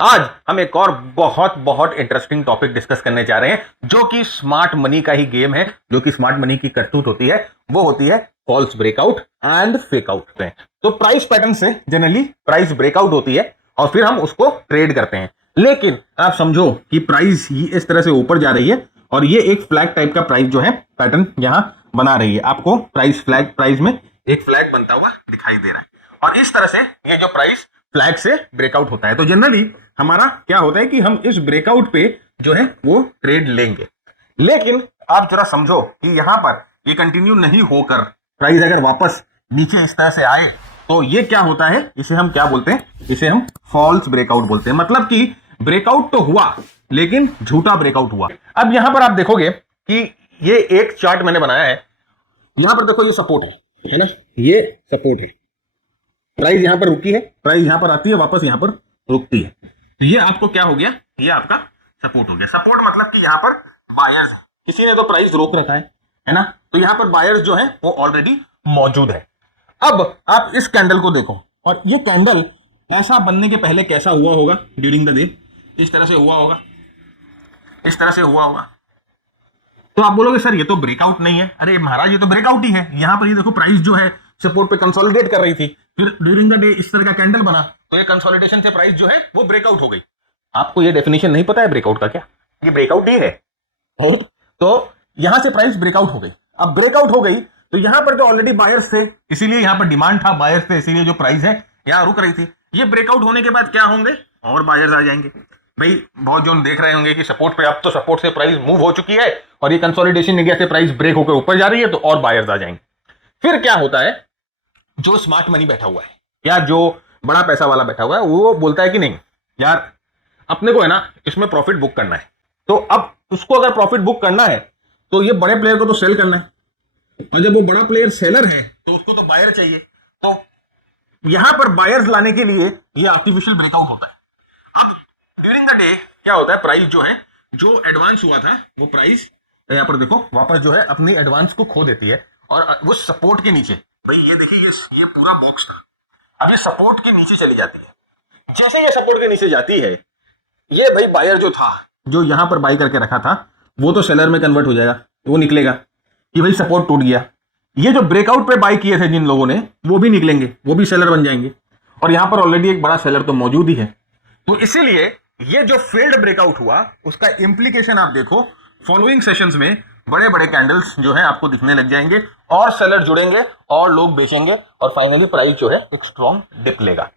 आज हम एक और बहुत बहुत इंटरेस्टिंग टॉपिक डिस्कस करने जा रहे हैं जो कि स्मार्ट मनी का ही गेम है। जो कि स्मार्ट मनी की करतूत होती है वो होती है false breakout and fake out. तो प्राइस पैटर्न से जनरली प्राइस ब्रेकआउट होती है और फिर हम उसको ट्रेड करते हैं। लेकिन आप समझो कि प्राइस ही इस तरह से ऊपर जा रही है और ये एक फ्लैग टाइप का प्राइस जो है पैटर्न यहां बना रही है। आपको प्राइस में एक फ्लैग बनता हुआ दिखाई दे रहा है और इस तरह से ये जो प्राइस फ्लैग से ब्रेकआउट होता है। तो जनरली हमारा क्या होता है कि हम इस ब्रेकआउट पे जो है वो ट्रेड लेंगे। लेकिन आप जरा समझो कि यहां पर ये कंटिन्यू नहीं होकर प्राइस अगर वापस नीचे इस तरह से आए तो ये क्या होता है, इसे हम क्या बोलते हैं, इसे हम फॉल्स ब्रेकआउट बोलते हैं। मतलब कि ब्रेकआउट तो हुआ लेकिन झूठा ब्रेकआउट हुआ। अब यहां पर आप देखोगे कि ये एक चार्ट मैंने बनाया है। यहां पर देखो ये सपोर्ट है ना, ये सपोर्ट है। प्राइस यहां पर रुकी है, प्राइस यहां पर आती है, वापस यहां पर रुकती है। तो ये आपको क्या हो गया, ये आपका सपोर्ट हो गया। सपोर्ट मतलब कि यहां पर बायर्स है, किसी ने तो प्राइस रोक रखा है ना, तो यहां पर बायर्स जो है वो ऑलरेडी मौजूद है। अब आप इस कैंडल को देखो और ये कैंडल ऐसा बनने के पहले कैसा हुआ होगा ड्यूरिंग द डे, इस तरह से हुआ होगा, इस तरह से हुआ होगा। तो आप बोलोगे सर ये तो ब्रेकआउट नहीं है। अरे महाराज ये तो ब्रेकआउट ही है। यहां पर ये देखो प्राइस जो है सपोर्ट पे कंसोलिडेट कर रही थी, फिर ड्यूरिंग द डे इस तरह का कैंडल बना तो ये कंसोलिडेशन से प्राइस जो है वो ब्रेकआउट हो गई। आपको ये डेफिनेशन नहीं पता है ब्रेकआउट का? क्या ये ब्रेकआउट ही है? तो यहां से प्राइस ब्रेकआउट हो गई। अब ब्रेकआउट हो गई तो यहां पर तो ऑलरेडी बायर्स थे, इसीलिए यहां पर डिमांड था, बायर्स थे, इसीलिए जो प्राइस है यहां रुक रही थी। ये ब्रेकआउट होने के बाद क्या होंगे, और बायर्स आ जाएंगे। भाई बहुत जो देख रहे होंगे कि सपोर्ट पे, अब तो सपोर्ट से प्राइस मूव हो चुकी है और ये कंसोलिडेशन एरिया से प्राइस ब्रेक होकर ऊपर जा रही है, तो और बायर्स आ जाएंगे। फिर क्या होता है, जो स्मार्ट मनी बैठा हुआ है या जो बड़ा पैसा वाला बैठा हुआ है वो बोलता है कि नहीं यार अपने को है ना इसमें प्रॉफिट बुक करना है। तो अब उसको अगर प्रॉफिट बुक करना है तो ये बड़े प्लेयर को तो सेल करना है, और जब वो बड़ा प्लेयर सेलर है तो उसको तो बायर चाहिए। तो यहां पर बायर्स लाने के लिए ये आर्टिफिशियल ब्रेकआउट होता है। अब ड्यूरिंग द डे क्या होता है, प्राइस जो है जो एडवांस हुआ था वो प्राइस यहां पर देखो वापस जो है अपनी एडवांस को खो देती है और वो सपोर्ट के नीचे, भाई ये देखिए ये पूरा बॉक्स था, अब ये सपोर्ट के नीचे चली जाती है। जैसे ये सपोर्ट के नीचे जाती है ये भाई बायर जो था, जो यहां पर बाई करके रखा था, वो तो सेलर में कन्वर्ट हो जाएगा। वो निकलेगा कि भाई सपोर्ट टूट गया। ये जो ब्रेकआउट पे बाई किए थे जिन लोगों ने, वो भी निकलेंगे, वो भी सेलर बन जाएंगे और यहां पर ऑलरेडी एक बड़ा सेलर तो मौजूद ही है। तो इसीलिए ये जो फेल्ड ब्रेकआउट हुआ उसका इंप्लीकेशन आप देखो, फॉलोइंग सेशंस में बड़े बड़े कैंडल्स जो है आपको दिखने लग जाएंगे और सेलर जुड़ेंगे और लोग बेचेंगे और फाइनली प्राइस जो है एक स्ट्रॉन्ग डिप लेगा।